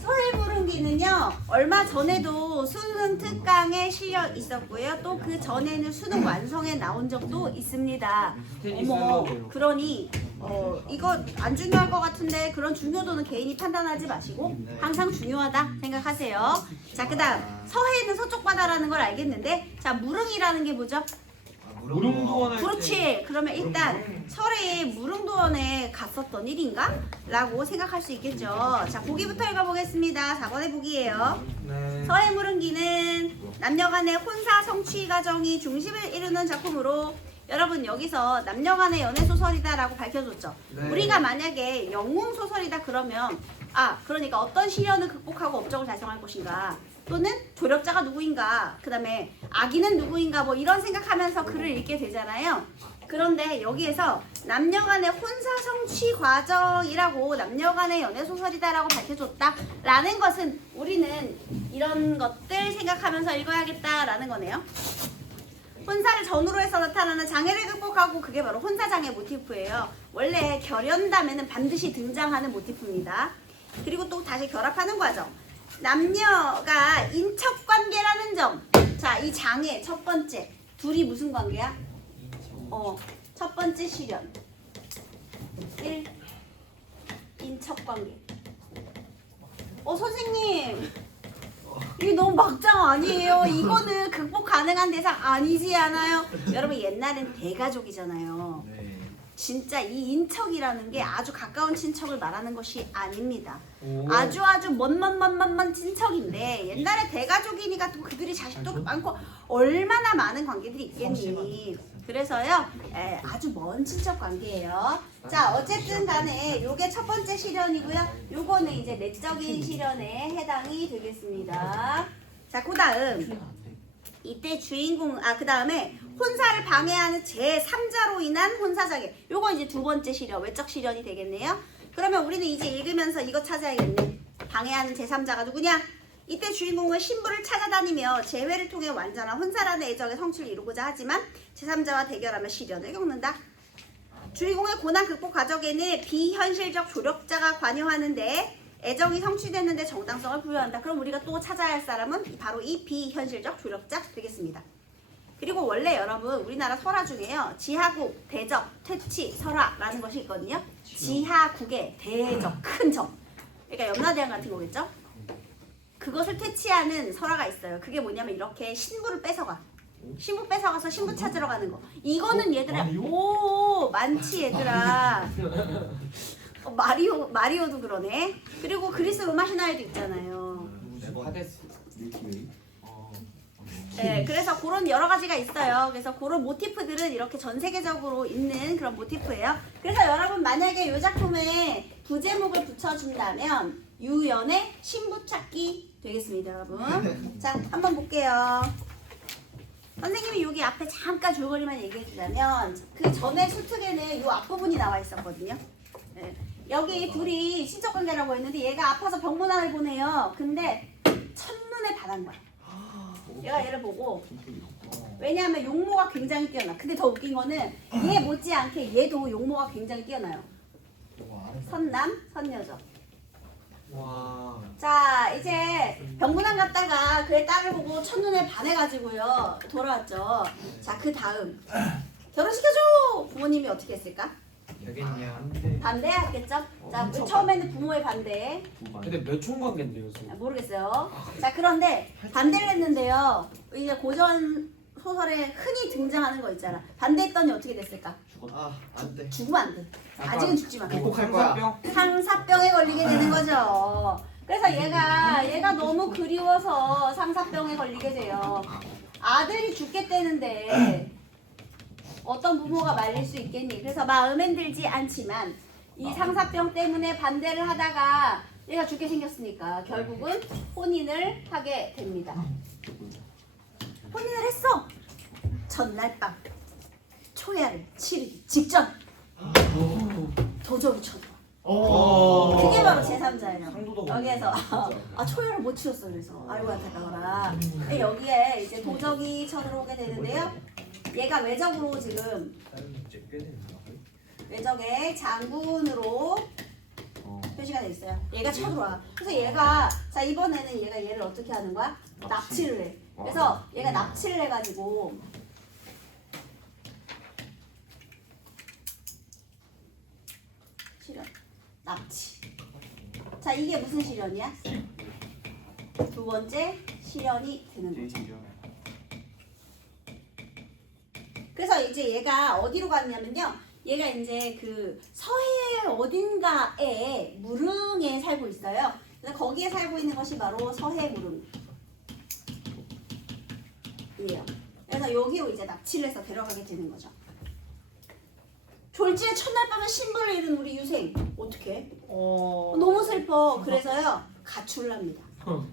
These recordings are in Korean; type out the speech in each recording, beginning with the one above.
서해무릉기는요 얼마 전에도 수능 특강에 실려 있었고요. 또 그 전에는 수능 완성에 나온 적도 있습니다. 어머, 그러니 이거 안 중요할 것 같은데 그런 중요도는 개인이 판단하지 마시고 항상 중요하다 생각하세요. 자, 그다음 서해는 서쪽 바다라는 걸 알겠는데, 자, 무릉이라는 게 뭐죠? 무릉도원. 그렇지. 그러면 일단 설에 무릉도원에 갔었던 일인가? 라고 생각할 수 있겠죠. 자, 보기부터 읽어보겠습니다. 4번의 보기예요. 네. 서해무릉기는 남녀간의 혼사 성취 과정이 중심을 이루는 작품으로, 여러분 여기서 남녀간의 연애소설이다 라고 밝혀줬죠. 네. 우리가 만약에 영웅소설이다 그러면 그러니까 어떤 시련을 극복하고 업적을 달성할 것인가, 또는 조력자가 누구인가, 그 다음에 아기는 누구인가, 뭐 이런 생각하면서 글을 읽게 되잖아요. 그런데 여기에서 남녀간의 혼사 성취 과정이라고 남녀간의 연애소설이다라고 밝혀줬다라는 것은 우리는 이런 것들 생각하면서 읽어야겠다라는 거네요. 혼사를 전후로 해서 나타나는 장애를 극복하고, 그게 바로 혼사장애 모티프예요. 원래 결연담에는 반드시 등장하는 모티프입니다. 그리고 또 다시 결합하는 과정. 남녀가 인척관계라는 점. 자, 이 장애 첫 번째. 둘이 무슨 관계야? 첫 번째 실현. 1. 인척관계. 선생님. 이게 너무 막장 아니에요? 이거는 극복 가능한 대상 아니지 않아요? 여러분 옛날엔 대가족이잖아요. 진짜 이 인척이라는 게 아주 가까운 친척을 말하는 것이 아닙니다. 아주 먼 친척인데, 옛날에 대가족이니까 또 그들이 자식도 많고 얼마나 많은 관계들이 있겠니. 그래서요 아주 먼 친척 관계예요. 자, 어쨌든 간에 요게 첫 번째 실현이고요. 요거는 이제 내적인 실현에 해당이 되겠습니다. 자, 그 다음 이때 주인공, 그 다음에 혼사를 방해하는 제3자로 인한 혼사장애. 요거 이제 두 번째 실현, 외적 실현이 되겠네요. 그러면 우리는 이제 읽으면서 이거 찾아야겠네. 방해하는 제3자가 누구냐? 이때 주인공은 신부를 찾아다니며 재회를 통해 완전한 혼사라는 애정의 성취를 이루고자 하지만 제3자와 대결하며 시련을 겪는다. 주인공의 고난 극복 과정에는 비현실적 조력자가 관여하는데 애정이 성취됐는데 정당성을 부여한다. 그럼 우리가 또 찾아야 할 사람은 바로 이 비현실적 조력자 되겠습니다. 그리고 원래 여러분 우리나라 설화 중에요, 지하국, 대적, 퇴치, 설화라는 것이 있거든요. 지하국의 대적, 큰 적, 그러니까 염라대왕 같은 거겠죠. 그것을 퇴치하는 설화가 있어요. 그게 뭐냐면 이렇게 신부를 뺏어가. 신부 뺏어가서 신부 찾으러 가는 거. 이거는 얘들아, 많지 얘들아. 마리오도 그러네. 그리고 그리스 로마 신화에도 있잖아요. 네, 그래서 그런 여러 가지가 있어요. 그래서 그런 모티프들은 이렇게 전 세계적으로 있는 그런 모티프예요. 그래서 여러분 만약에 이 작품에 부제목을 붙여준다면 유연의 신부 찾기 되겠습니다, 여러분. 자, 한번 볼게요. 선생님이 여기 앞에 잠깐 줄거리만 얘기해 주자면, 그 전에 수특에는 이 앞부분이 나와 있었거든요. 네. 여기 둘이 친척관계라고 했는데 얘가 아파서 병문안을 보내요. 근데 첫눈에 반한 거야. 얘가 얘를 보고, 왜냐하면 용모가 굉장히 뛰어나. 근데 더 웃긴 거는 얘 못지않게 얘도 용모가 굉장히 뛰어나요. 선남, 선여죠. 와. 자, 이제 병문안 갔다가 그의 딸을 보고 첫눈에 반해가지고요 돌아왔죠. 자, 그 다음 결혼시켜줘! 부모님이 어떻게 했을까? 되겠냐. 반대했겠죠? 자, 처음에는 부모의 반대. 근데 몇 총관계인데요, 지금? 모르겠어요. 자, 그런데 반대를 했는데요. 이제 고전 소설에 흔히 등장하는 거 있잖아. 반대했더니 어떻게 됐을까? 안 돼. 죽으면 안 돼. 아직은 죽지 마. 극복할 거야. 상사병에 걸리게 되는 거죠. 그래서 얘가 너무 그리워서 상사병에 걸리게 돼요. 아들이 죽겠다는데 어떤 부모가 말릴 수 있겠니? 그래서 마음엔 들지 않지만 이 상사병 때문에 반대를 하다가 얘가 죽게 생겼으니까 결국은 혼인을 하게 됩니다. 혼인을 했어. 전날 밤 초야를 치르기 직전 도적이 쳐들어. 그게 바로 제3자예요. 여기에서 초야를 못 치렀어. 그래서 아이고 안타까워라. 여기에 이제 도적이 쳐들어오게 되는데요. 얘가 외적으로 지금 외적의 장군으로 표시가 돼 있어요. 얘가 쳐들어와. 그래서 얘가 자 이번에는 얘가 얘를 어떻게 하는 거야? 납치를 해. 그래서 얘가 납치를 해가지고 실현, 납치. 자 이게 무슨 실현이야? 두 번째 실현이 되는 거죠. 그래서 이제 얘가 어디로 갔냐면요. 얘가 이제 그 서해 어딘가에 무릉에 살고 있어요. 그래서 거기에 살고 있는 것이 바로 서해 무릉이에요. 그래서 여기로 이제 납치를 해서 데려가게 되는 거죠. 졸지에 첫날 밤에 신부를 잃은 우리 유생 어떡해? 너무 슬퍼. 그래서요 가출납니다.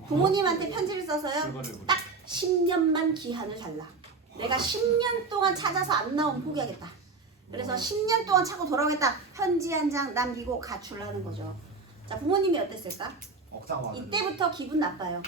부모님한테 편지를 써서요 딱 10년만 기한을 달라. 내가 10년 동안 찾아서 안 나오면 포기하겠다. 그래서 10년 동안 찾고 돌아오겠다. 편지 한 장 남기고 가출을 하는 거죠. 자 부모님이 어땠을까? 이때부터 기분 나빠요.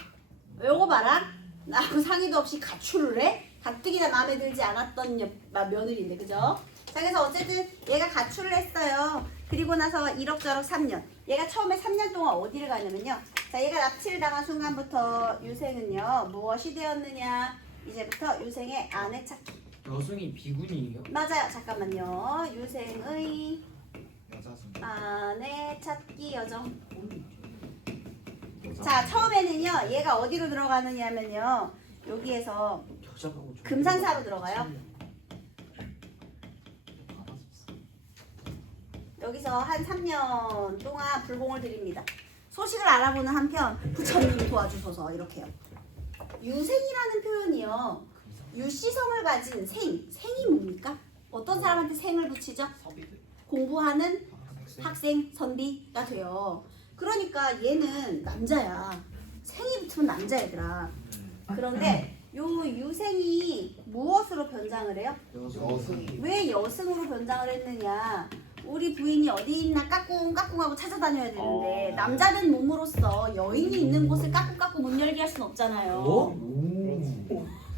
요거 봐라. 나하고 상의도 없이 가출을 해? 가뜩이나 마음에 들지 않았던 며느리인데 그죠? 자 그래서 어쨌든 얘가 가출을 했어요. 그리고 나서 이럭저럭 3년. 얘가 처음에 3년 동안 어디를 가냐면요. 자 얘가 납치를 당한 순간부터 유생은요 무엇이 되었느냐. 이제부터 유생의 아내 찾기. 여승이 비군이에요? 맞아요. 잠깐만요. 유생의 아내 찾기 여정. 자 처음에는요 얘가 어디로 들어가느냐면요 여기에서 금산사로 들어가요. 여기서 한 3년 동안 불공을 드립니다. 소식을 알아보는 한편 부처님 도와주소서 이렇게요. 유생이라는 표현이요. 유씨성을 가진 생이 뭡니까? 어떤 사람한테 생을 붙이죠? 공부하는 학생, 선비가 돼요. 그러니까 얘는 남자야. 생이 붙으면 남자애들아. 그런데 요 유생이 무엇으로 변장을 해요? 왜 여승으로 변장을 했느냐? 우리 부인이 어디 있나 까꿍까꿍하고 찾아다녀야 되는데 남자는 몸으로서 여인이 있는 곳을 까꿍까꿍 못 열게 할 순 없잖아요.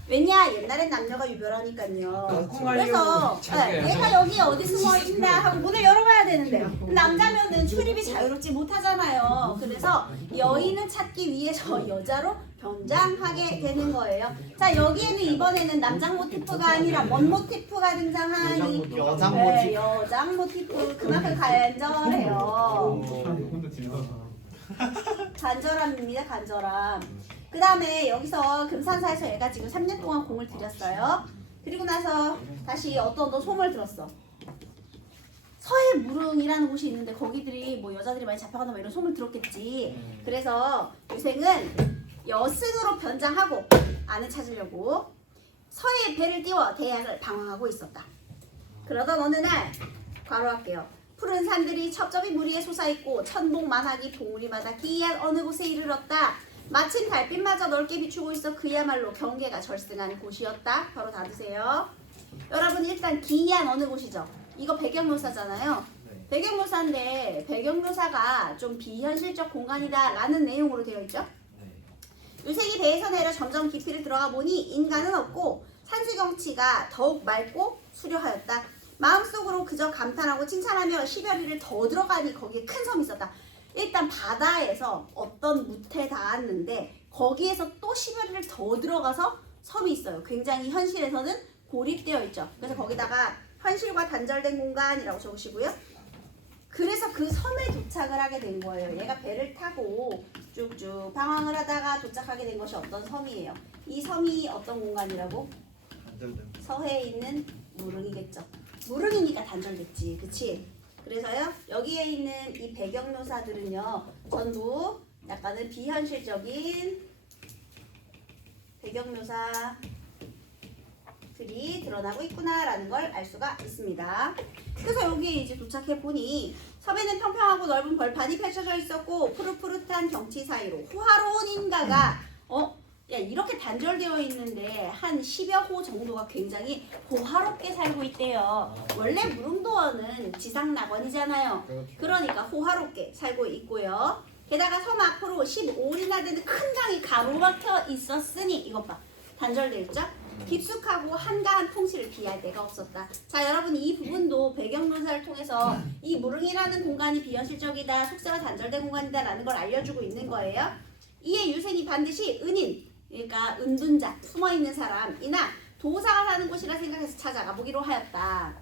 왜냐? 옛날엔 남녀가 유별하니까요. 그래서 얘가 여기 어디 숨어 있나 하고 문을 열어봐야 되는데 남자면은 출입이 자유롭지 못하잖아요. 그래서 여인을 찾기 위해서 여자로 변장하게 되는 거예요. 자 여기에는 이번에는 남장 모티프가 아니라 뭔 모티프가 등장하니? 여장 모티프. 그만큼 간절해요. 간절함입니다. 간절함. 그 다음에 여기서 금산사에서 얘가 지금 3년 동안 공을 들였어요. 그리고 나서 다시 어떤 소문을 들었어. 서해 무릉이라는 곳이 있는데 거기들이 뭐 여자들이 많이 잡혀간다 뭐 이런 소문을 들었겠지. 그래서 유생은 여승으로 변장하고 아내 찾으려고 서해에 배를 띄워 대양을 방황하고 있었다. 그러던 어느 날 괄호할게요. 푸른 산들이 첩첩이 무리에 솟아있고 천봉만하기 봉우리마다 기이한 어느 곳에 이르렀다. 마침 달빛마저 넓게 비추고 있어 그야말로 경계가 절승한 곳이었다. 바로 닫으세요. 여러분 일단 기이한 어느 곳이죠? 이거 배경묘사잖아요. 배경묘사인데 배경묘사가 좀 비현실적 공간이다 라는 내용으로 되어 있죠. 유생이 배에서 내려 점점 깊이를 들어가 보니 인간은 없고 산수 경치가 더욱 맑고 수려하였다. 마음속으로 그저 감탄하고 칭찬하며 10여리를 더 들어가니 거기에 큰 섬이 있었다. 일단 바다에서 어떤 무태에 닿았는데 거기에서 또 10여리를 더 들어가서 섬이 있어요. 굉장히 현실에서는 고립되어 있죠. 그래서 거기다가 현실과 단절된 공간이라고 적으시고요. 그래서 그 섬에 도착을 하게 된 거예요. 얘가 배를 타고 쭉쭉 방황을 하다가 도착하게 된 것이 어떤 섬이에요. 이 섬이 어떤 공간이라고? 서해에 있는 무릉이겠죠. 무릉이니까 단절됐지. 그치? 그래서요 그래서요 여기에 있는 이 배경묘사들은요 전부 약간은 비현실적인 배경묘사들이 드러나고 있구나라는 걸 알 수가 있습니다. 그래서 여기에 이제 도착해 보니 섬에는 평평하고 넓은 벌판이 펼쳐져 있었고 푸릇푸릇한 경치 사이로 호화로운 인가가 야 이렇게 단절되어 있는데 한 10여 호 정도가 굉장히 호화롭게 살고 있대요. 원래 무릉도원은 지상낙원이잖아요. 그러니까 호화롭게 살고 있고요. 게다가 섬 앞으로 15리나 되는 큰 강이 가로막혀 있었으니 이것 봐. 단절되어 있죠? 깊숙하고 한가한 통치를 비할 데가 없었다. 자, 여러분 이 부분도 배경묘사를 통해서 이 무릉이라는 공간이 비현실적이다, 속세가 단절된 공간이다 라는 걸 알려주고 있는 거예요. 이에 유생이 반드시 은인, 그러니까 은둔자, 숨어있는 사람이나 도사가 사는 곳이라 생각해서 찾아가 보기로 하였다.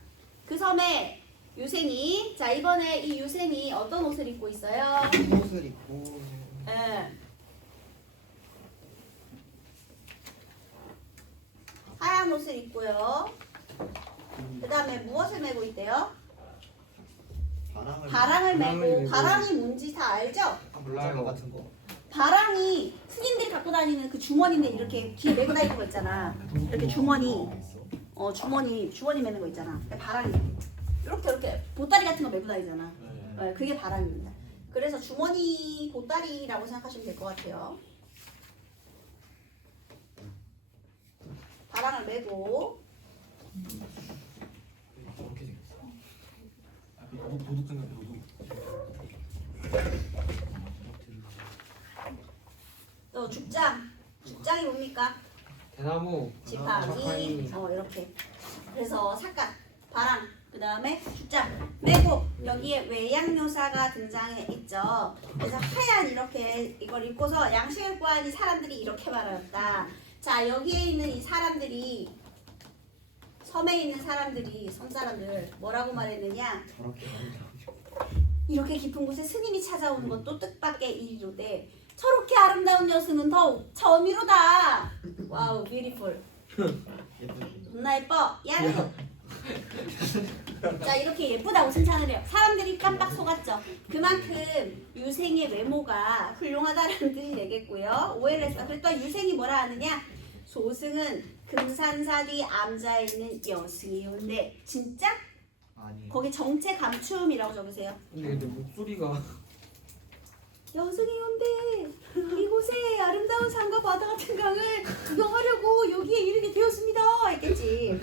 그 섬에 유생이, 자 이번에 이 유생이 어떤 옷을 입고 있어요? 옷을 입고 하얀 옷을 입고요. 그 다음에 무엇을 메고 있대요? 바랑을 메고, 바랑이 뭔지 다 알죠? 몰라요 같은 거. 바랑이 스님들이 갖고 다니는 그 주머니인데 이렇게 뒤에 메고 다니는 거 있잖아. 이렇게 주머니, 주머니 메는 거 있잖아. 그게 바랑이에요. 이렇게 보따리 같은 거 메고 다니잖아. 네, 그게 바랑입니다. 그래서 주머니 보따리라고 생각하시면 될 것 같아요. 바랑을 메고 저렇게 생겼어. 도둑 생각해 도둑. 또 죽장이 뭡니까? 대나무, 지팡이, 이렇게. 그래서 삿갓, 바랑, 그 다음에 죽장 메고 여기에 외양묘사가 등장해 있죠. 그래서 하얀 이렇게 이걸 입고서 양식을 구하니 사람들이 이렇게 말하였다. 자, 여기에 있는 이 사람들이, 섬에 있는 사람들이, 섬 사람들 뭐라고 말했느냐? 저렇게 이렇게 깊은 곳에 스님이 찾아오는 것도 뜻밖의 일이로되 저렇게 아름다운 여승은 더욱 처음이로다. 와우, 뷰티풀. 존나 예뻐. 야르. 자, 이렇게 예쁘다고 칭찬을 해요. 사람들이 깜빡 속았죠. 그만큼 유생의 외모가 훌륭하다라는 뜻이 되겠고요. 오해를 했어. 그랬더니 유생이 뭐라 하느냐? 소승은 금산사 뒤 암자에 있는 여승이온데 진짜? 아니. 거기 정체 감춤이라고 적으세요. 근데 목소리가 여승이온데 이곳에 아름다운 산과 바다 같은 강을 구경하려고 여기에 이르게 되었습니다. 했겠지.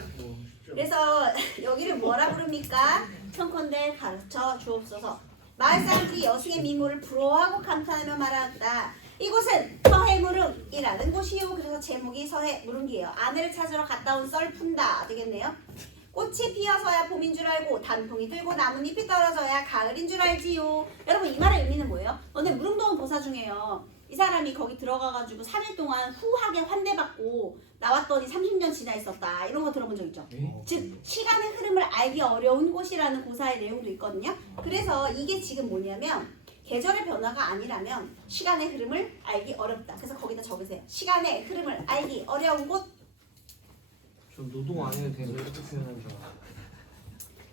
그래서 여기를 뭐라 부릅니까? 청컨대 가르쳐 주옵소서. 마을 사람들이 여승의 미모를 부러워하고 감탄하며 말하였다. 이곳은 서해무릉이라는 곳이요. 그래서 제목이 서해무릉이에요. 아내를 찾으러 갔다 온 썰 푼다 되겠네요. 꽃이 피어서야 봄인 줄 알고 단풍이 들고 나뭇잎이 떨어져야 가을인 줄 알지요. 여러분 이 말의 의미는 뭐예요? 너네 무릉도원 보사 중에요. 이 사람이 거기 들어가가지고 3일 동안 후하게 환대받고 나왔더니 30년 지나 있었다. 이런 거 들어본 적 있죠? 즉 시간의 흐름을 알기 어려운 곳이라는 고사의 내용도 있거든요. 그래서 이게 지금 뭐냐면 계절의 변화가 아니라면 시간의 흐름을 알기 어렵다. 그래서 거기다 적으세요. 시간의 흐름을 알기 어려운 곳. 좀 노동 안 해도 돼서 이렇게 표현한 줄 알아.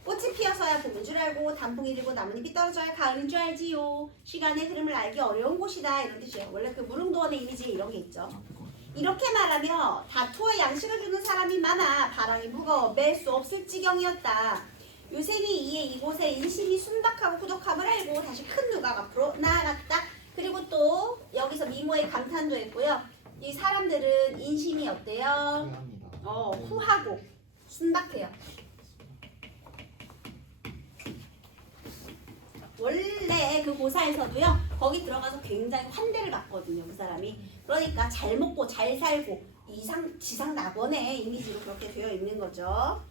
꽃이 피어서야 봄인 줄 알고 단풍이 들고 나뭇잎이 떨어져야 가을인 줄 알지요. 시간의 흐름을 알기 어려운 곳이다. 이런 뜻이에요. 원래 그 무릉도원의 이미지에 이런 게 있죠. 이렇게 말하며 다투어 양식을 주는 사람이 많아 바람이 무거워 맬 수 없을 지경이었다. 유생이 이에 이곳에 인심이 순박하고 후덕함을 알고 다시 큰 누각 앞으로 나아갔다. 그리고 또 여기서 미모의 감탄도 했고요. 이 사람들은 인심이 어때요? 후하고 순박해요. 원래 그 고사에서도요 거기 들어가서 굉장히 환대를 받거든요. 그 사람이. 그러니까 잘 먹고 잘 살고 지상 낙원의 이미지로 그렇게 되어 있는 거죠.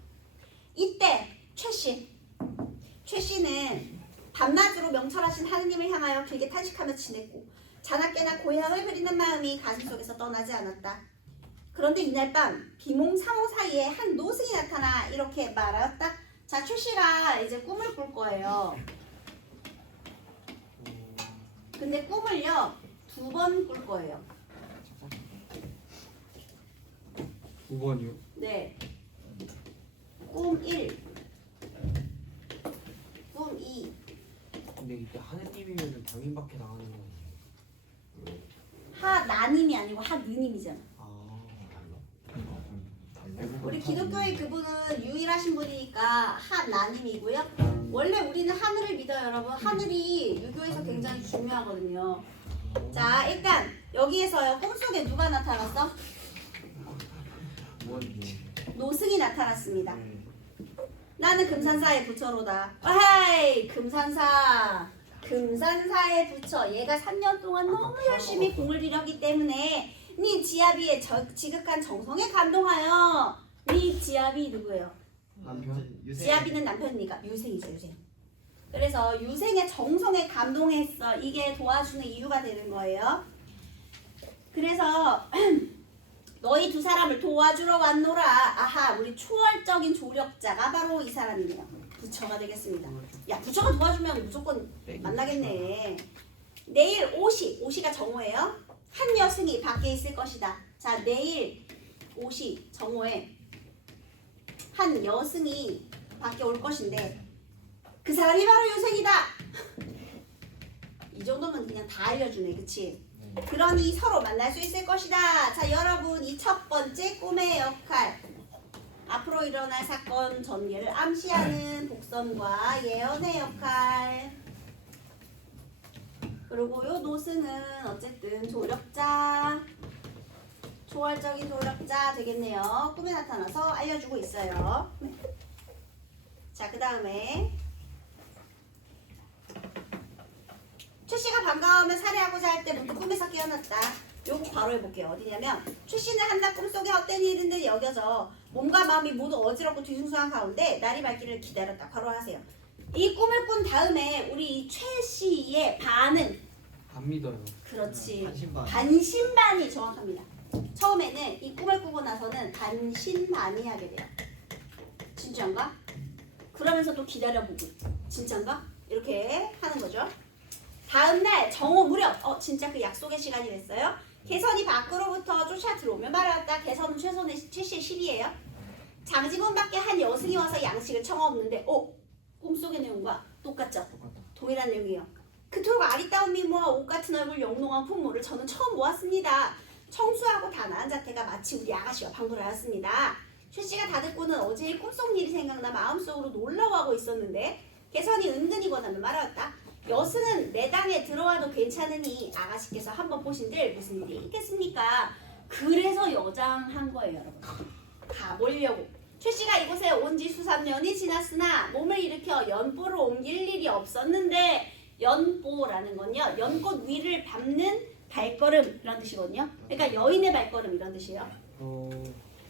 이때 최씨는 밤낮으로 명철하신 하느님을 향하여 길게 탄식하며 지냈고 자나깨나 고향을 그리는 마음이 가슴속에서 떠나지 않았다. 그런데 이날 밤 비몽사몽 사이에 한 노승이 나타나 이렇게 말하였다. 자, 최씨가 이제 꿈을 꿀 거예요. 근데 꿈을요 2번 꿀 거예요. 2번이요? 네. 꿈 1, 꿈 2. 근데 이때 하느님이면 병인밖에 나가는 거 아니에요? 하나님이 아니고 하느님이잖아. 우리 기독교의 그분은 유일하신 분이니까 하나님이고요. 원래 우리는 하늘을 믿어요, 여러분. 하늘이 유교에서 굉장히 중요하거든요. 자, 일단 여기에서요 꿈속에 누가 나타났어? 노승이 나타났습니다. 나는 금산사의 부처로다. 아이, 금산사의 부처. 얘가 3년 동안 너무 열심히 공을 들였기 때문에 니 지아비의 지극한 정성에 감동하여. 니 지아비 누구예요? 남편? 지아비는 남편이니까 유생이죠, 유생. 그래서 유생의 정성에 감동했어. 이게 도와주는 이유가 되는 거예요. 그래서 너희 두 사람을 도와주러 왔노라. 아하, 우리 초월적인 조력자가 바로 이 사람이네요. 부처가 되겠습니다. 야, 부처가 도와주면 무조건 만나겠네. 내일 오시가 정오예요. 한 여승이 밖에 있을 것이다. 자, 내일 오시 정오에 한 여승이 밖에 올 것인데 그 사람이 바로 유생이다. 이 정도면 그냥 다 알려주네, 그치? 그러니 서로 만날 수 있을 것이다. 자, 여러분, 이 첫 번째 꿈의 역할. 앞으로 일어날 사건 전개를 암시하는 복선과 예언의 역할. 그리고 요 노승은 어쨌든 조력자, 초월적인 조력자 되겠네요. 꿈에 나타나서 알려주고 있어요. 자, 그 다음에 최씨가 반가우면 살해하고자 할 때 문득 꿈에서 깨어났다. 요거 바로 해볼게요. 어디냐면 최씨는 한낮 꿈속에 헛된 일인 듯 여겨져 몸과 마음이 모두 어지럽고 뒤숭숭한 가운데 날이 밝기를 기다렸다. 바로 하세요. 이 꿈을 꾼 다음에 우리 이 최씨의 반응. 안 믿어요. 그렇지. 반신반. 반신반이 정확합니다. 처음에는 이 꿈을 꾸고 나서는 반신반의하게 돼요. 진짜인가? 그러면서 또 기다려보고 진짜인가? 이렇게 하는 거죠. 다음날 정오 무렵 진짜 그 약속의 시간이 됐어요. 개선이 밖으로부터 쫓아 들어오면 말았다. 개선은 최소는 70이에요. 장지문 밖에 한 여승이 와서 양식을 청하옵는데 꿈속의 내용과 똑같죠? 동일한 내용이에요. 그토록 아리따운 미모와 옷 같은 얼굴 영롱한 풍모를 저는 처음 보았습니다. 청수하고 단아한 자태가 마치 우리 아가씨와 방불하였습니다. 최씨가 다 듣고는 어제의 꿈속 일이 생각나 마음속으로 놀라워하고 있었는데 개선이 은근히 권하며 말하였다. 여승은 내당에 들어와도 괜찮으니 아가씨께서 한번 보신들 무슨 일이 있겠습니까? 그래서 여장한 거예요, 여러분. 가보려고. 최씨가 이곳에 온 지 수삼년이 지났으나 몸을 일으켜 연보로 옮길 일이 없었는데 연보라는 건요, 연꽃 위를 밟는 발걸음 이런 뜻이거든요. 그러니까 여인의 발걸음 이런 뜻이에요.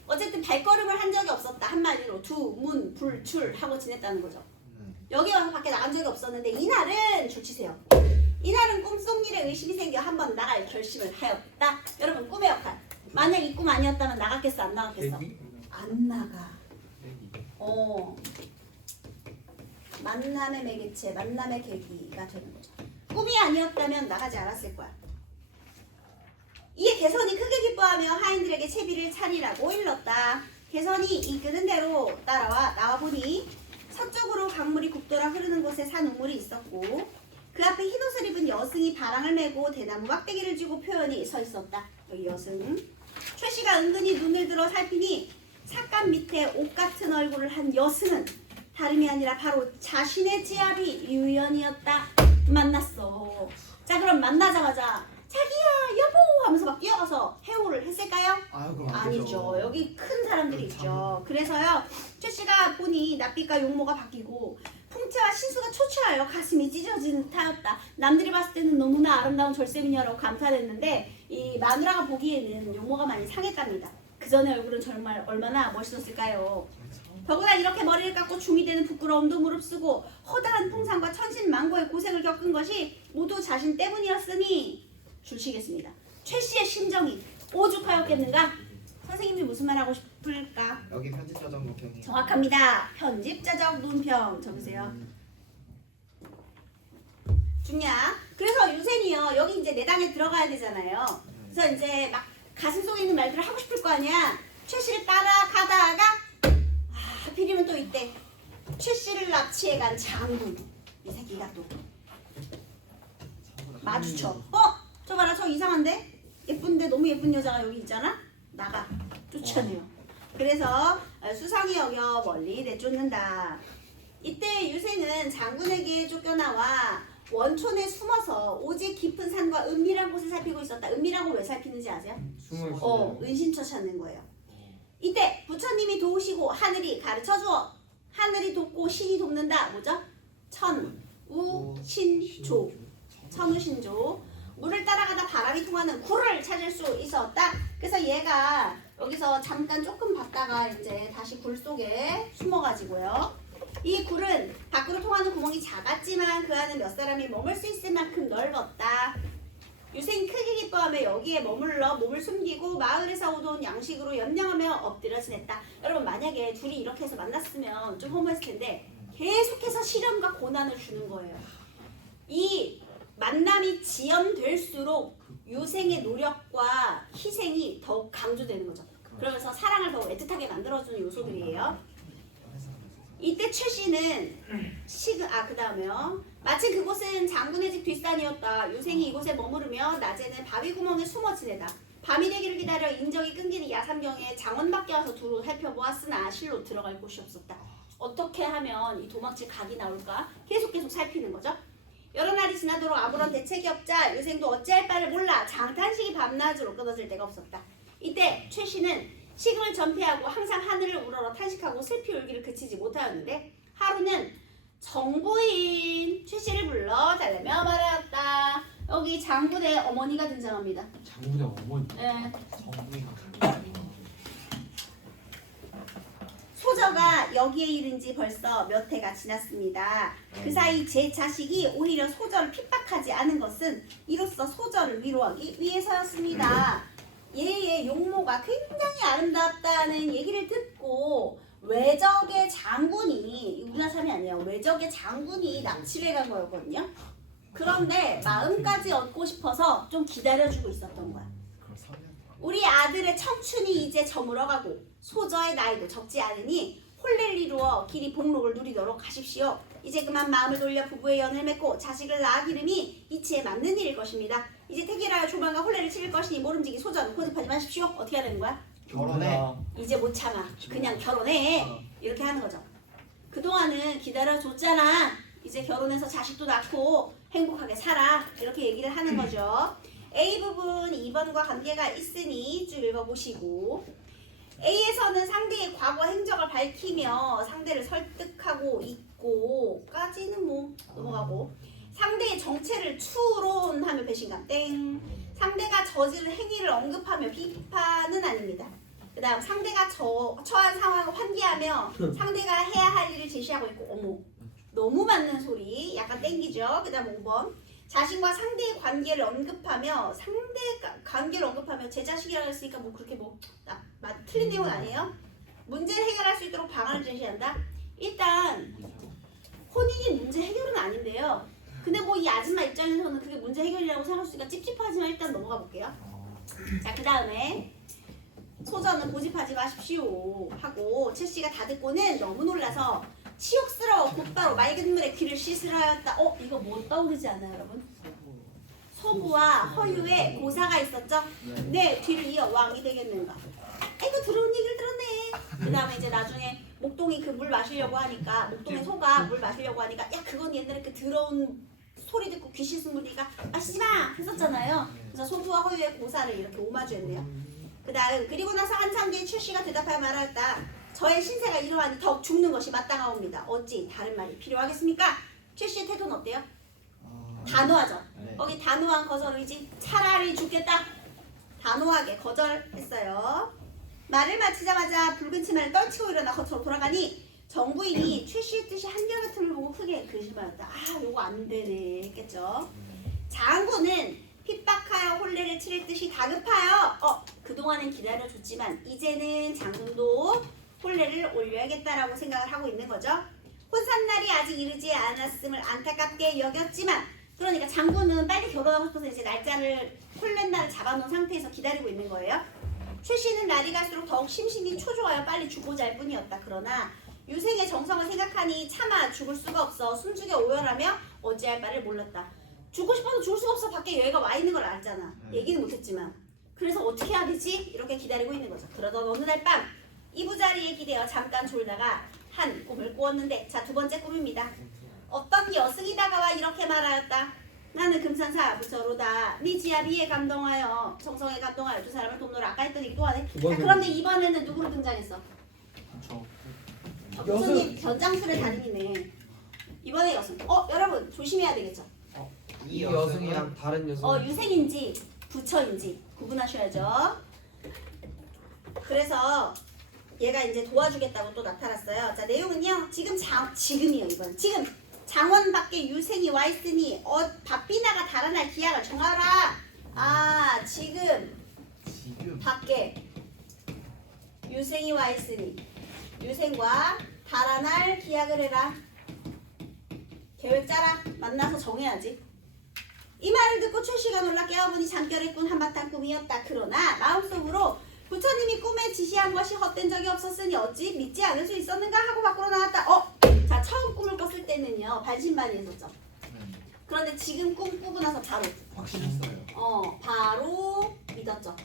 어쨌든 발걸음을 한 적이 없었다. 한마디로 두문 불출 하고 지냈다는 거죠. 여기 와서 밖에 나간 적이 없었는데 이날은 줄치세요. 이날은 꿈속 일에 의심이 생겨 한번 나갈 결심을 하였다. 여러분, 꿈의 역할. 만약 이 꿈 아니었다면 나갔겠어, 안 나갔겠어? 안 나가. 만남의 매개체, 만남의 계기가 되는 거죠. 꿈이 아니었다면 나가지 않았을 거야. 이에 개선이 크게 기뻐하며 하인들에게 채비를 차리라고 일렀다. 개선이 이끄는 대로 따라와 나와보니 서쪽으로 강물이 굽돌아 흐르는 곳에 산 우물이 있었고 그 앞에 흰옷을 입은 여승이 바랑을 메고 대나무 막대기를 쥐고 표현이 서 있었다. 여기 여승. 최씨가 은근히 눈을 들어 살피니 삿간 밑에 옷 같은 얼굴을 한 여승은 다름이 아니라 바로 자신의 지아비 유연이었다. 만났어. 자, 그럼 만나자마자 자기야 여보 하면서 막 뛰어가서 해오를 했을까요? 그럼 아니죠. 여기 큰 사람들이 있죠. 그래서요, 최씨가 보니 낯빛과 용모가 바뀌고 풍채와 신수가 초췌하여 가슴이 찢어지는 듯하였다. 남들이 봤을 때는 너무나 아름다운 절세미녀라고 감탄했는데 이 마누라가 보기에는 용모가 많이 상했답니다. 그 전에 얼굴은 정말 얼마나 멋있었을까요? 더구나 이렇게 머리를 깎고 중이 되는 부끄러움도 무릅쓰고 허다한 풍상과 천신만고의 고생을 겪은 것이 모두 자신 때문이었으니 줄치겠습니다. 최씨의 심정이 오죽하였겠는가? 선생님이 무슨 말 하고 싶을까? 여기 편집자적 논평이 정확합니다. 편집자적 논평 적으세요. 중냐? 그래서 유생이요. 여기 이제 내당에 들어가야 되잖아요. 그래서 이제 막 가슴 속에 있는 말들을 하고 싶을 거 아니야. 최씨를 따라가다가 하필이면 또 이때 최씨를 납치해간 장군 이 새끼가 또 마주쳐. 저 봐라, 저 이상한데? 예쁜데 너무 예쁜 여자가 여기 있잖아? 나가. 쫓아내요. 그래서 수상히 여겨 멀리 내쫓는다. 이때 유생은 장군에게 쫓겨나와 원촌에 숨어서 오직 깊은 산과 은밀한 곳을 살피고 있었다. 은밀하고 왜 살피는지 아세요? 은신처 찾는 거예요. 이때 부처님이 도우시고 하늘이 가르쳐주어. 하늘이 돕고 신이 돕는다. 뭐죠? 천우신조. 천우신조. 물을 따라가다 바람이 통하는 굴을 찾을 수 있었다. 그래서 얘가 여기서 잠깐 조금 봤다가 이제 다시 굴 속에 숨어가지고요. 이 굴은 밖으로 통하는 구멍이 작았지만 그 안에 몇 사람이 머물 수 있을 만큼 넓었다. 유생이 크게 기뻐하며 여기에 머물러 몸을 숨기고 마을에서 오던 양식으로 염려하며 엎드려 지냈다. 여러분 만약에 둘이 이렇게 해서 만났으면 좀 허무했을 텐데 계속해서 시련과 고난을 주는 거예요. 이 만남이 지연될수록 유생의 노력과 희생이 더욱 강조되는 거죠. 그러면서 사랑을 더욱 애틋하게 만들어주는 요소들이에요. 이때 최 씨는 그 다음에요. 마침 그곳은 장군의 집 뒷산이었다. 유생이 이곳에 머무르며 낮에는 바위 구멍에 숨어 지내다. 밤이 되기를 기다려 인적이 끊기는 야삼경에 장원밖에 와서 두루 살펴보았으나 실로 들어갈 곳이 없었다. 어떻게 하면 이 도망칠 각이 나올까? 계속 살피는 거죠. 여러 날이 지나도록 아무런 대책이 없자 유생도 어찌할 바를 몰라 장탄식이 밤낮으로 끊어질 데가 없었다. 이때 최 씨는 식음을 전폐하고 항상 하늘을 우러러 탄식하고 슬피 울기를 그치지 못하였는데 하루는 정부인 최 씨를 불러 달래며 말하였다. 여기 장군의 어머니가 등장합니다. 장군의 어머니. 네. 정부인가. 소저가 여기에 이른 지 벌써 몇 해가 지났습니다. 그 사이 제 자식이 오히려 소저를 핍박하지 않은 것은 이로써 소저를 위로하기 위해서였습니다. 얘의 용모가 굉장히 아름답다는 얘기를 듣고 외적의 장군이, 우리나라 사람이 아니에요. 외적의 장군이 납치를 간 거였거든요. 그런데 마음까지 얻고 싶어서 좀 기다려주고 있었던 거야. 우리 아들의 청춘이 이제 저물어가고 소저의 나이도 적지 않으니 혼례를 이루어 길이 복록을 누리도록 하십시오. 이제 그만 마음을 돌려 부부의 연을 맺고 자식을 낳아 기름이 이치에 맞는 일일 것입니다. 이제 태기라여 조만간 혼례를 치를 것이니 모름지기 소저는 고집하지 마십시오. 어떻게 하는 거야? 결혼해. 이제 못 참아. 그냥 결혼해. 이렇게 하는 거죠. 그동안은 기다려줬잖아. 이제 결혼해서 자식도 낳고 행복하게 살아. 이렇게 얘기를 하는 거죠. A 부분 2번과 관계가 있으니 쭉 읽어보시고 A에서는 상대의 과거 행적을 밝히며 상대를 설득하고 있고까지는 뭐 넘어가고 상대의 정체를 추론하며 배신감 땡 상대가 저지른 행위를 언급하며 비판은 아닙니다. 그 다음 상대가 처한 상황을 환기하며 상대가 해야 할 일을 제시하고 있고 어머 너무 맞는 소리 약간 땡기죠. 그 다음 5번 자신과 상대의 관계를 언급하며 제 자식이라고 했으니까 뭐 그렇게 틀린 내용은 아니에요. 문제를 해결할 수 있도록 방안을 제시한다. 일단 혼인이 문제 해결은 아닌데요. 근데 뭐 이 아줌마 입장에서는 그게 문제 해결이라고 생각했으니까 찝찝하지만 일단 넘어가 볼게요. 자, 그 다음에 소저는 고집하지 마십시오 하고 최 씨가 다 듣고는 너무 놀라서 치욕스러워 곧바로 맑은 물에 귀를 씻으려 하였다. 이거 뭐 떠오르지 않아요 여러분? 소부와 허유의 고사가 있었죠? 네, 뒤를 이어 왕이 되겠는가. 아이고 들어온 얘기를 들었네. 그 다음에 이제 나중에 목동이 그 물 마시려고 하니까 목동의 소가 물 마시려고 하니까 야 그건 옛날에 그 들어온 소리 듣고 귀 씻은 물이니까 마시지 마 했었잖아요. 그래서 소부와 허유의 고사를 이렇게 오마주했네요. 그 다음 그리고 나서 한참 뒤에 최 씨가 대답하여 말하였다. 저의 신세가 이러하니 더욱 죽는 것이 마땅하옵니다. 어찌 다른 말이 필요하겠습니까? 최 씨의 태도는 어때요? 단호하죠. 네. 거기 단호한 거절 의지. 차라리 죽겠다. 단호하게 거절했어요. 말을 마치자마자 붉은 치마를 떨치고 일어나 거처로 돌아가니 정부인이 최 씨의 뜻이 한결같음을 보고 크게 근심하였다. 요거 안 되네 했겠죠. 장군은 핍박하여 혼례를 치를 뜻이 다급하여 그동안은 기다려줬지만 이제는 장군도 혼례를 올려야겠다라고 생각을 하고 있는 거죠. 혼산날이 아직 이르지 않았음을 안타깝게 여겼지만 그러니까 장군은 빨리 결혼하고 싶어서 이제 혼례날을 잡아놓은 상태에서 기다리고 있는 거예요. 최 씨는 날이 갈수록 더욱 심신이 초조하여 빨리 죽고자 할 뿐이었다. 그러나 유생의 정성을 생각하니 차마 죽을 수가 없어 숨죽여 오열하며 어찌할 바를 몰랐다. 죽고 싶어서 죽을 수가 없어. 밖에 여기가 와 있는 걸 알잖아. 얘기는 못했지만. 그래서 어떻게 해야 되지? 이렇게 기다리고 있는 거죠. 그러던 어느 날 밤 이부자리에 기대어 잠깐 졸다가 한 꿈을 꾸었는데 자, 두 번째 꿈입니다. 어떤 여승이 다가와 이렇게 말하였다. 나는 금산사 부처로다. 미지야 미에 감동하여 정성에 감동하여 두 사람을 돕노라. 아까 했던 얘기 또 하네. 자, 그런데 이번에는 누구로 등장했어? 교수님 변장술의 달인이네. 이번에 여승. 여러분 조심해야 되겠죠. 이 여성이랑 다른 여성. 유생인지 부처인지 구분하셔야죠. 그래서 얘가 이제 도와주겠다고 또 나타났어요. 자, 내용은요. 지금이요, 이건. 지금 장원 밖에 유생이 와 있으니 밥비나가 달아날 기약을 정하라. 아, 지금 밖에 유생이 와 있으니 유생과 달아날 기약을 해라. 계획 짜라. 만나서 정해야지. 이 말을 듣고 출시가 놀라 깨어보니 잠결의 꾼 한바탕 꿈이었다. 그러나 마음속으로 부처님이 꿈에 지시한 것이 헛된 적이 없었으니 어찌 믿지 않을 수 있었는가 하고 밖으로 나왔다. 자, 처음 꿈을 꿨을 때는요 반신반의했었죠. 그런데 지금 꿈 꾸고 나서 바로 확신했어요. 바로 믿었죠.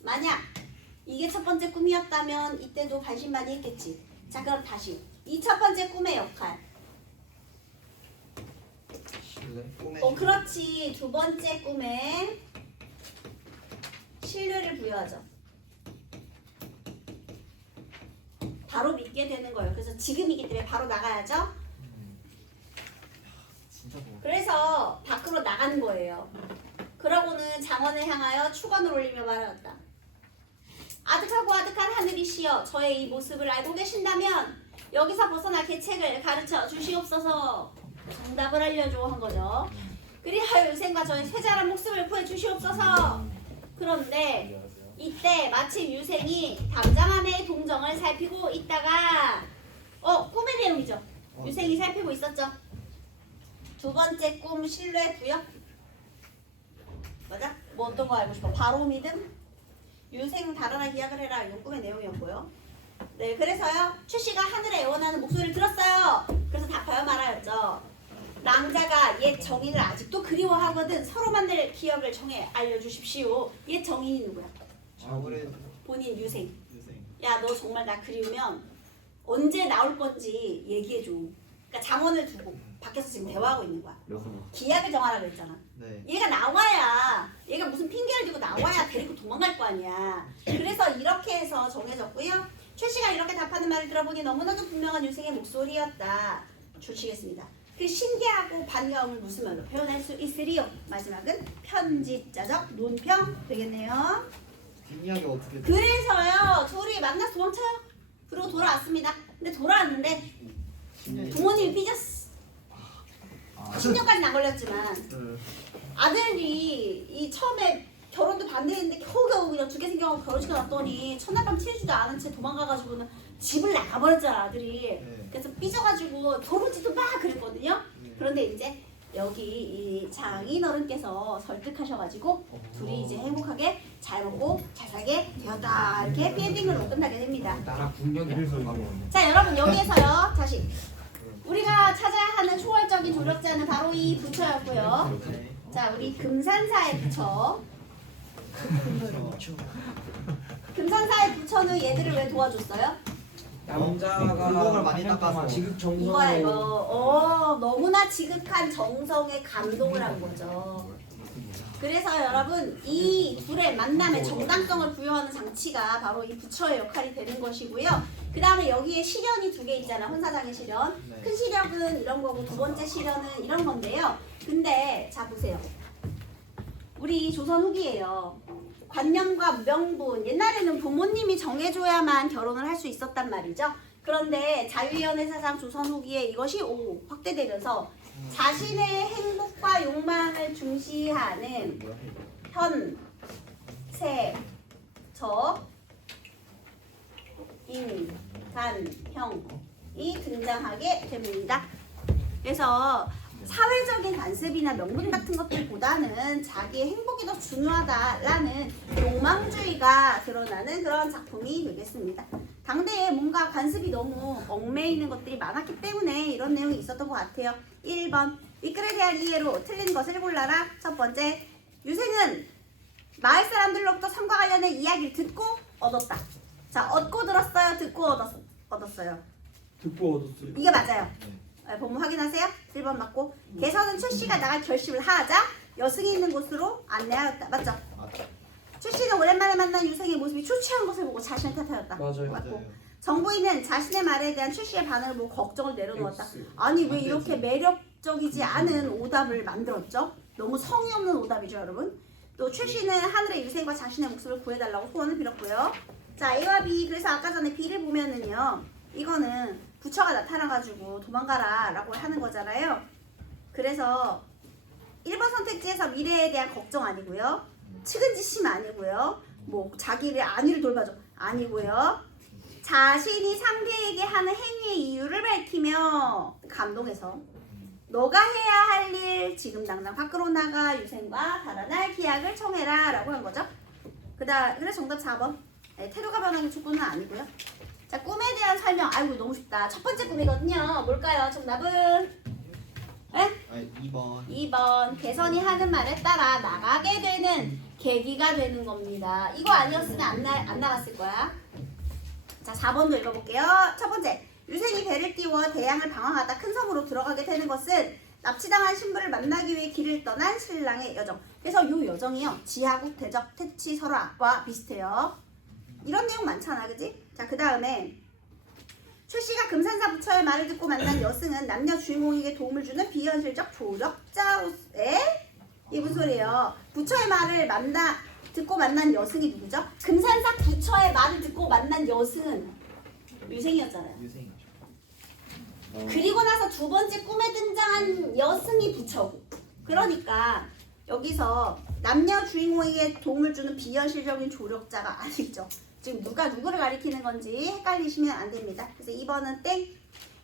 만약 이게 첫 번째 꿈이었다면 이때도 반신반의했겠지. 자, 그럼 다시 이 첫 번째 꿈의 역할. 신뢰? 그렇지. 두 번째 꿈에 신뢰를 부여하죠. 바로 믿게 되는 거예요. 그래서 지금이기 때문에 바로 나가야죠. 진짜 뭐. 그래서 밖으로 나가는 거예요. 그러고는 장원을 향하여 축원을 올리며 말하였다. 아득하고 아득한 하늘이시여, 저의 이 모습을 알고 계신다면 여기서 벗어나 계책을 가르쳐 주시옵소서. 정답을 알려줘 한 거죠. 그리하여 유생과 저의 쇠자란 목숨을 구해 주시옵소서. 그런데 이때 마침 유생이 담장 안의 동정을 살피고 있다가 꿈의 내용이죠. 유생이 살피고 있었죠. 두 번째 꿈 신뢰 부여. 맞아? 뭐 어떤 거 알고 싶어? 바로 믿음? 유생 달아나 기약을 해라. 이건 꿈의 내용이었고요. 네, 그래서요 출시가 하늘에 애원하는 목소리를 들었어요. 그래서 답하여 말하였죠. 낭자가 옛 정인을 아직도 그리워하거든 서로 만들 기억을 정해 알려주십시오. 옛 정인이 누구야? 아무래도 본인 유생. 유생. 야, 너 정말 나 그리우면 언제 나올 건지 얘기해줘. 그러니까 장원을 두고 밖에서 지금 대화하고 있는 거야. 기약을 정하라 그랬잖아. 네. 얘가 나와야, 얘가 무슨 핑계를 대고 나와야 데리고 도망갈 거 아니야. 그래서 이렇게 해서 정해졌고요. 출시가 이렇게 답하는 말을 들어보니 너무나도 분명한 유생의 목소리였다. 줄치겠습니다. 그 신기하고 반가움을 무슨 말로 표현할 수 있으리요? 마지막은 편집자적 논평 되겠네요. 뒷이야기 어떻게 그래서요 둘이 만나서 도망쳐요. 그리고 돌아왔습니다. 근데 돌아왔는데 부모님이 삐졌어. 10년까지는 안 걸렸지만 아들이 이 처음에 결혼도 반대했는데 겨우겨우 그냥 두개 생겨서 결혼시켜놨더니 첫날 밤 치우지도 않은 채 도망가가지고는 집을 나가버렸잖아 아들이. 네. 그래서 삐져가지고 결혼지도 막 그랬거든요. 그런데 이제 여기 이 장인어른께서 설득하셔가지고 둘이 이제 행복하게 잘 먹고 잘 살게 되었다. 이렇게 해피엔딩으로 끝나게 됩니다. 나라 국력이 자, 여러분 여기에서요 다시 우리가 찾아야 하는 초월적인 조력자는 바로 이 부처였고요. 자, 우리 금산사의 부처. 금산사의 부처는 얘들을 왜 도와줬어요? 남자가 굴곡을 많이 닦아서. 지극 이거야 이거. 정성으로 너무나 지극한 정성에 감동을 한 거죠. 그래서 여러분 이 둘의 만남에 정당성을 부여하는 장치가 바로 이 부처의 역할이 되는 것이고요. 그 다음에 여기에 시련이 두 개 있잖아. 혼사장의 시련. 네. 큰 시련은 이런 거고 두 번째 시련은 이런 건데요. 근데 자 보세요. 우리 조선 후기예요. 관념과 명분. 옛날에는 부모님이 정해줘야만 결혼을 할 수 있었단 말이죠. 그런데 자유연애 사상 조선 후기에 이것이 확대되면서 자신의 행복과 욕망을 중시하는 현, 세, 적, 인, 간, 형이 등장하게 됩니다. 그래서 사회적인 관습이나 명분 같은 것들보다는 자기의 행복이 더 중요하다라는 욕망주의가 드러나는 그런 작품이 되겠습니다. 당대에 뭔가 관습이 너무 얽매이는 것들이 많았기 때문에 이런 내용이 있었던 것 같아요. 1번 윗글에 대한 이해로 틀린 것을 골라라. 첫 번째, 유생은 마을 사람들로부터 삶과 관련된 이야기를 듣고 얻었다. 자, 얻고 들었어요? 듣고 얻었어요? 듣고 얻었어요. 이게 맞아요. 본문 확인하세요. 1번 맞고. 개선은 출시가 나갈 결심을 하자 여승이 있는 곳으로 안내하였다. 맞죠? 출시는 오랜만에 만난 유생의 모습이 초췌한 것을 보고 자신을 탓하였다. 맞아요. 맞고. 정부인은 자신의 말에 대한 출시의 반응을 보고 걱정을 내려놓았다. X. 아니 왜 이렇게 매력적이지 않은 오답을 만들었죠? 너무 성의 없는 오답이죠 여러분. 또 출시는 하늘의 유생과 자신의 목숨을 구해달라고 소원을 빌었고요. 자, A와 B, 그래서 아까 전에 B를 보면은요, 이거는 부처가 나타나가지고 도망가라 라고 하는 거잖아요. 그래서 1번 선택지에서 미래에 대한 걱정 아니고요, 측은지심 아니고요, 뭐 자기를 안위를 돌봐줘 아니고요, 자신이 상대에게 하는 행위의 이유를 밝히며 감동해서 너가 해야 할 일 지금 당장 밖으로 나가 유생과 달아날 기약을 청해라 라고 한 거죠. 그래서 정답 4번. 네, 태도가 변하는 축구는 아니고요. 자, 꿈에 대한 설명. 아이고 너무 쉽다. 첫 번째 꿈이거든요. 뭘까요? 정답은? 네? 2번. 2번. 개선이 하는 말에 따라 나가게 되는 계기가 되는 겁니다. 이거 아니었으면 안 나갔을 거야. 자, 4번도 읽어볼게요. 첫 번째. 유생이 배를 띄워 대양을 방황하다 큰 섬으로 들어가게 되는 것은 납치당한 신부를 만나기 위해 길을 떠난 신랑의 여정. 그래서 이 여정이요, 지하국 대적 퇴치 설화와 비슷해요. 이런 내용 많잖아, 그지? 자, 그 다음에 출시가 금산사 부처의 말을 듣고 만난 여승은 남녀 주인공에게 도움을 주는 비현실적 조력자로서의, 이게 무슨 소리예요? 부처의 말을 듣고 만난 여승이 누구죠? 금산사 부처의 말을 듣고 만난 여승은 유생이었잖아요. 유생이죠. 그리고 나서 두 번째 꿈에 등장한 여승이 부처고, 그러니까 여기서 남녀 주인공에게 도움을 주는 비현실적인 조력자가 아니죠. 지금 누가 누구를 가리키는 건지 헷갈리시면 안 됩니다. 그래서 2번은 땡.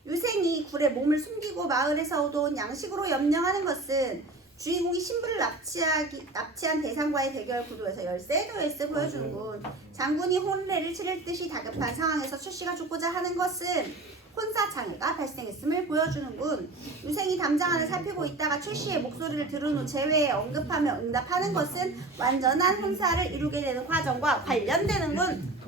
유생이 굴에 몸을 숨기고 마을에서 얻어온 양식으로 염려하는 것은 주인공이 신부를 납치한 대상과의 대결 구도에서 열세도에서 보여주는군. 장군이 혼례를 치를 듯이 다급한 상황에서 출시가 죽고자 하는 것은 혼사 장애가 발생했음을 보여주는군. 유생이 담장안을 살피고 있다가 출시의 목소리를 들은 후 재회에 언급하며 응답하는 것은 완전한 혼사를 이루게 되는 과정과 관련되는군.